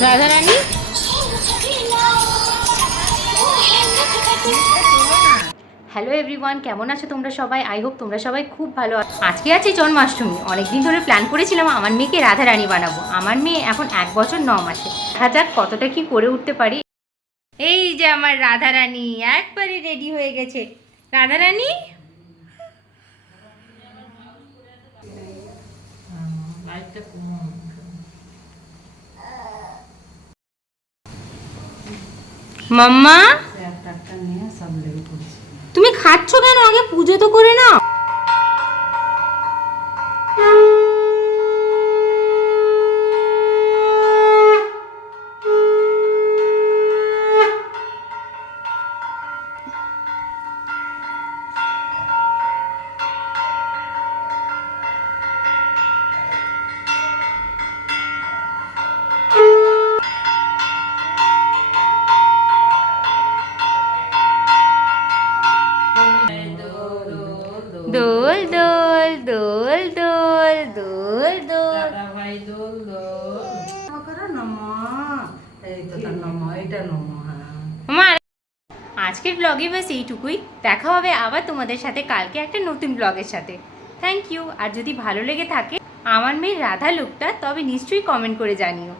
Radharani? Hello everyone কেমন আছো তোমরা সবাই? আই হোপ তোমরা সবাই খুব ভালো আজকে আছে জন্মাষ্টমী। অনেকদিন ধরে প্ল্যান করেছিলাম আমার মেয়েকে রাধারানী বানাবো। আমার মেয়ে এখন এক বছর ন মাসে। দেখা যাক কতটা কি করে উঠতে পারি। এই যে আমার রাধারানী, একবারে রেডি হয়ে গেছে। রাধারানী? মাম্মা? তুমি খাচ্ছ কেন? আগে পুজো তো করে নাও। দোল দোল দোল দোল দোল দোল। ভাই দোল দোল। করো নম। এই তো তার নম এইটা নম হ্যাঁ। আমার আজকের ব্লগে বাস এইটুকুই। দেখা হবে আবার তোমাদের সাথে কালকে একটা নতুন ব্লগের সাথে। থ্যাংক ইউ আর যদি ভালো লেগে থাকে আমার মেয়ের রাধা লুকটা তবে নিশ্চয়ই কমেন্ট করে জানিও।